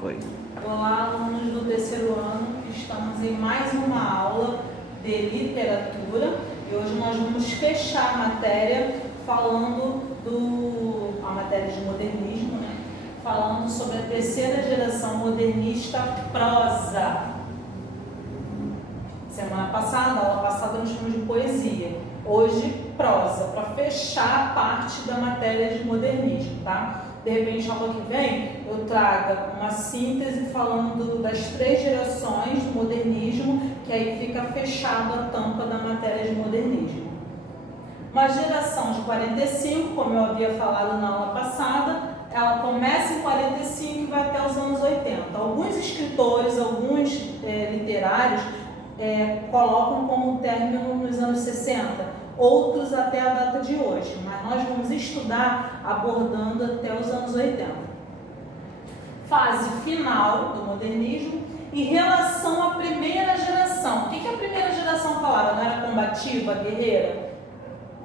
Foi. Olá, alunos do terceiro ano, estamos em mais uma aula de literatura e hoje nós vamos fechar a matéria falando a matéria de modernismo, né? Falando sobre a terceira geração modernista prosa. Semana passada, aula passada, nós falamos de poesia. Hoje, prosa, para fechar a parte da matéria de modernismo, tá? De repente, aula que vem, eu trago uma síntese falando das 3 gerações do modernismo, que aí fica fechado a tampa da matéria de modernismo. Uma geração de 45, como eu havia falado na aula passada, ela começa em 45 e vai até os anos 80. Alguns escritores, alguns literários, colocam como término nos anos 60, outros até a data de hoje, mas nós vamos estudar abordando até os anos 80. Fase final do modernismo em relação à primeira geração. O que a primeira geração falava? Não era combativa, guerreira?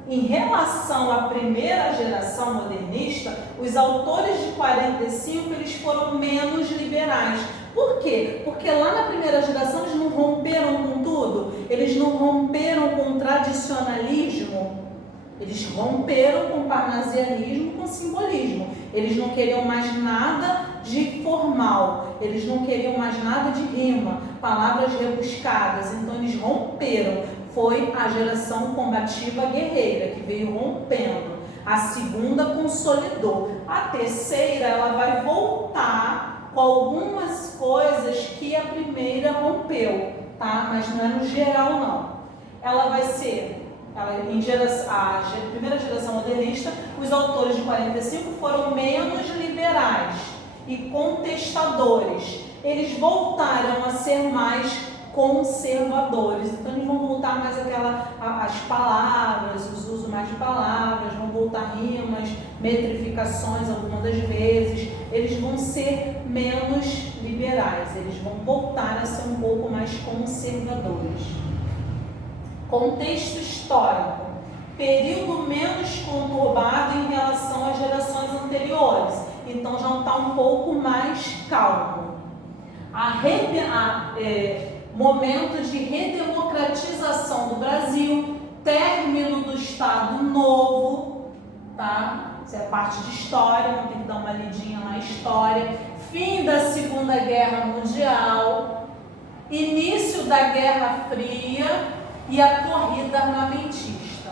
Em relação à primeira geração modernista, os autores de 45 eles foram menos liberais. Por quê? Porque lá na primeira geração eles não romperam com tudo, eles não romperam com o tradicionalismo, eles romperam com o parnasianismo, com o simbolismo. Eles não queriam mais nada de formal, eles não queriam mais nada de rima, palavras rebuscadas, então eles romperam. Foi a geração combativa guerreira que veio rompendo. A segunda consolidou. A terceira ela vai voltar com algumas coisas que a primeira rompeu, tá? Mas não é no geral não. Ela vai ser, a primeira geração modernista, os autores de 45 foram menos liberais e contestadores. Eles voltaram a ser mais conservadores, então eles vão voltar mais as palavras, os usos mais de palavras, vão voltar rimas, metrificações algumas das vezes, eles vão ser menos liberais, eles vão voltar a ser um pouco mais conservadores. Contexto histórico, período menos conturbado em relação às gerações anteriores, então já está um pouco mais calmo. Momento de redemocratização do Brasil, término do Estado Novo, tá? Isso é parte de história, vamos ter que dar uma lidinha na história. Fim da Segunda Guerra Mundial, início da Guerra Fria e a corrida armamentista,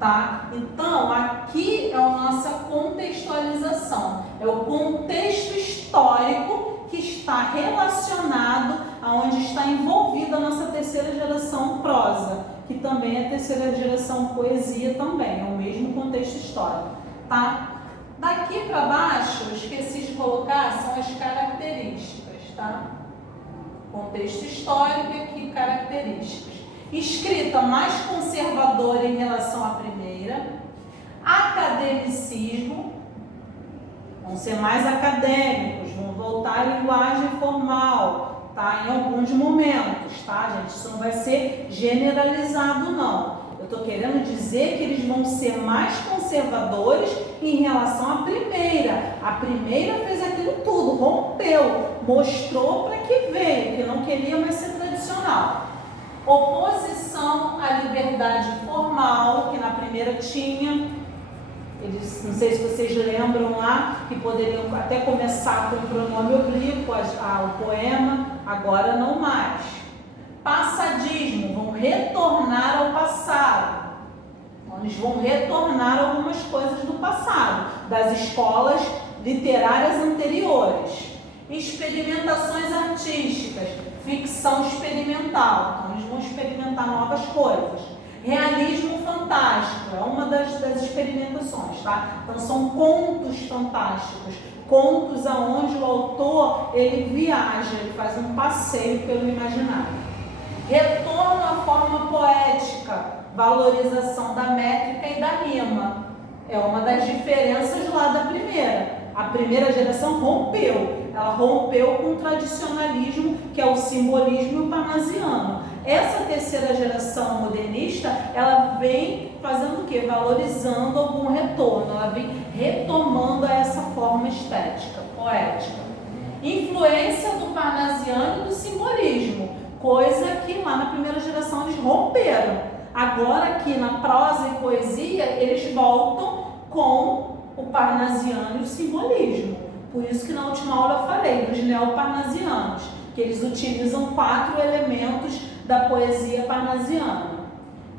tá? Então, aqui é a nossa contextualização, é o contexto histórico que está relacionado aonde está envolvida a nossa terceira geração prosa, que também é a terceira geração poesia também, é o mesmo contexto histórico, tá? Daqui para baixo, eu esqueci de colocar, são as características, tá? Contexto histórico e aqui características. Escrita mais conservadora em relação à primeira, academicismo, vão ser mais acadêmicos, vão voltar à linguagem formal, tá? Em alguns momentos, tá, gente? Isso não vai ser generalizado, não. Eu estou querendo dizer que eles vão ser mais conservadores em relação à primeira. A primeira fez aquilo tudo, rompeu, mostrou para que veio, que não queria mais ser tradicional. Oposição à liberdade formal, que na primeira tinha. Eles, não sei se vocês lembram lá, que poderiam até começar com o pronome oblíquo, o poema, agora não mais. Passadismo, vão retornar ao passado. Eles vão retornar algumas coisas do passado, das escolas literárias anteriores. Experimentações artísticas, ficção experimental, então eles vão experimentar novas coisas. Realismo fantástico, é uma das experimentações, tá? Então são contos fantásticos, contos aonde o autor, ele viaja, ele faz um passeio pelo imaginário. Retorno à forma poética, valorização da métrica e da rima, é uma das diferenças lá da primeira. A primeira geração rompeu, ela rompeu com o tradicionalismo, que é o simbolismo e o parnasiano. Essa terceira geração modernista, ela vem fazendo o quê? Valorizando algum retorno, ela vem retomando essa forma estética, poética. influência do parnasiano e do simbolismo, coisa que lá na primeira geração eles romperam. Agora aqui na prosa e poesia eles voltam com o parnasiano e o simbolismo. Por isso que na última aula eu falei dos neoparnasianos, que eles utilizam 4 elementos da poesia parnasiana.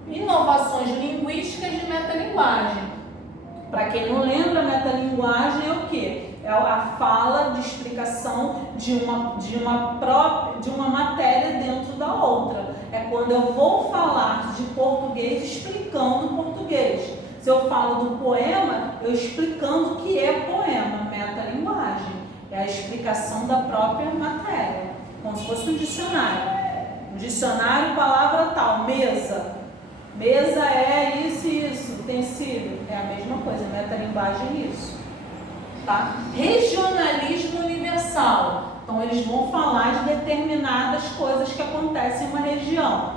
Inovações linguísticas de metalinguagem. Para quem não lembra, metalinguagem é o quê? É a fala de explicação de uma matéria dentro da outra. É quando eu vou falar de português explicando português. Se eu falo do poema, eu explicando o que é poema, metalinguagem. É a explicação da própria matéria, como se fosse um dicionário. Um dicionário, palavra tal, mesa. Mesa é isso e isso, utensílio. É a mesma coisa, metalinguagem é isso. Tá? Regionalismo universal. Então, eles vão falar de determinadas coisas que acontecem em uma região.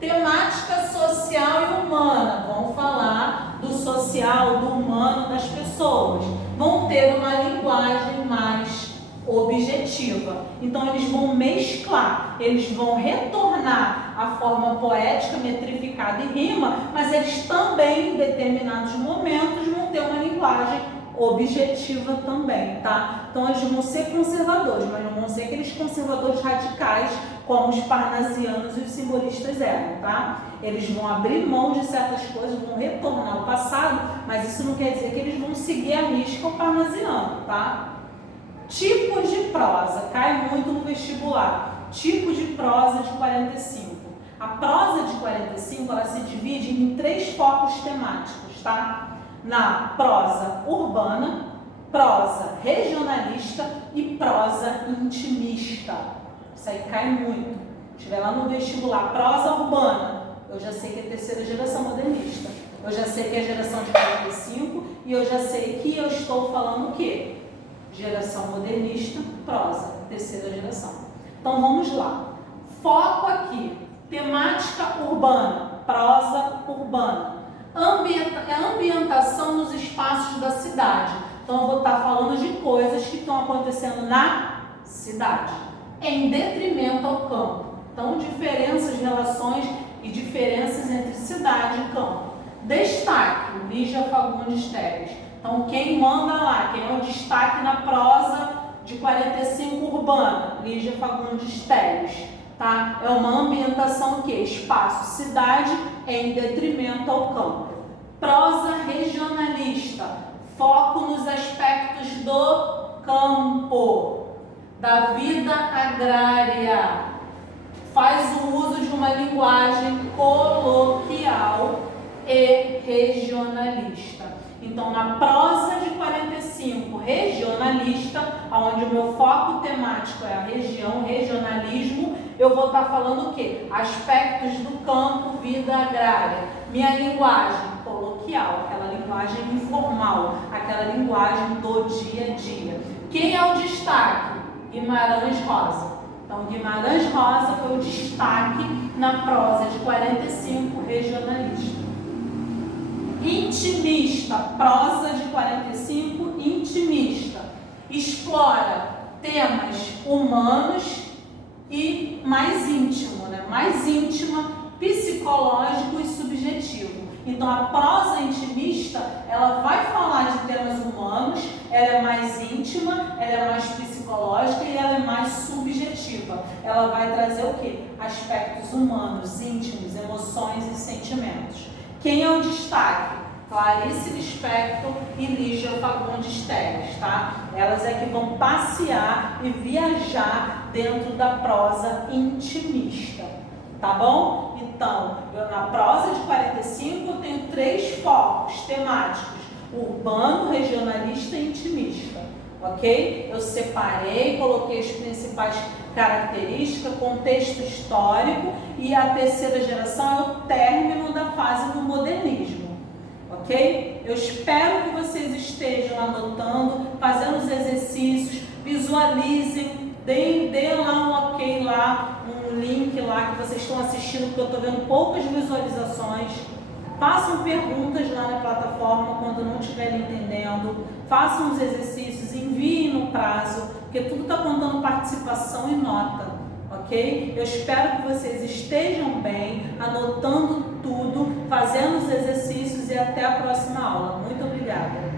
Temática social e humana. Vão falar do social, do humano, das pessoas. Vão ter uma linguagem mais objetiva. Então, eles vão mesclar, eles vão retornar a forma poética, metrificada e rima, mas eles também, em determinados momentos, vão ter uma linguagem objetiva também, tá? Então, eles vão ser conservadores, mas não vão ser aqueles conservadores radicais como os parnasianos e os simbolistas eram, tá? Eles vão abrir mão de certas coisas, vão retornar ao passado, mas isso não quer dizer que eles vão seguir a risca o parnasiano, tá? Tipos de prosa, cai muito no vestibular. Tipo de prosa de 45. A prosa de 45, ela se divide em 3 focos temáticos, tá? Na prosa urbana, prosa regionalista e prosa intimista. Isso aí cai muito. Se estiver lá no vestibular, prosa urbana, eu já sei que é terceira geração modernista. Eu já sei que é a geração de 45 e eu já sei que eu estou falando o quê? Geração modernista, prosa, terceira geração. Então vamos lá. Foco aqui, temática urbana, prosa urbana. Ambientação nos espaços da cidade. Então eu vou estar falando de coisas que estão acontecendo na cidade, em detrimento ao campo. Então diferenças, relações e diferenças entre cidade e campo. Destaque, Lígia Fagundes Teles. Então, quem manda lá, quem é o destaque na prosa de 45 urbana? Lígia Fagundes Teles, tá? É uma ambientação o quê? Espaço, cidade, em detrimento ao campo. Prosa regionalista, foco nos aspectos do campo, da vida agrária. Faz o uso de uma linguagem coloquial e regionalista. Então, na prosa de 45, regionalista, onde o meu foco temático é a região, regionalismo, eu vou estar falando o quê? Aspectos do campo, vida agrária. Minha linguagem coloquial, aquela linguagem informal, aquela linguagem do dia a dia. Quem é o destaque? Guimarães Rosa. Então, Guimarães Rosa foi o destaque na prosa de 45, regionalista. Intimista, prosa de 45, intimista. Explora temas humanos e mais íntimo, né? Mais íntima, psicológico e subjetivo. Então, a prosa intimista, ela vai falar de temas humanos, ela é mais íntima, ela é mais psicológica e ela é mais subjetiva. Ela vai trazer o quê? Aspectos humanos, íntimos, emoções e sentimentos. Quem é o destaque? Clarice Lispector e Lígia Fagundes Teles, tá? Elas é que vão passear e viajar dentro da prosa intimista, tá bom? Então, na prosa de 45 eu tenho 3 focos temáticos: urbano, regionalista e intimista, ok? Eu separei, coloquei as principais características, contexto histórico, e a terceira geração é o término da fase do modernismo, ok? Eu espero que vocês estejam anotando, fazendo os exercícios, visualizem, deem lá um ok lá, um link lá que vocês estão assistindo, porque eu estou vendo poucas visualizações. Façam perguntas lá na plataforma quando não estiverem entendendo, façam os exercícios, enviem enviem no prazo, porque tudo está contando participação e nota, ok? Eu espero que vocês estejam bem, anotando tudo, fazendo os exercícios e até a próxima aula. Muito obrigada!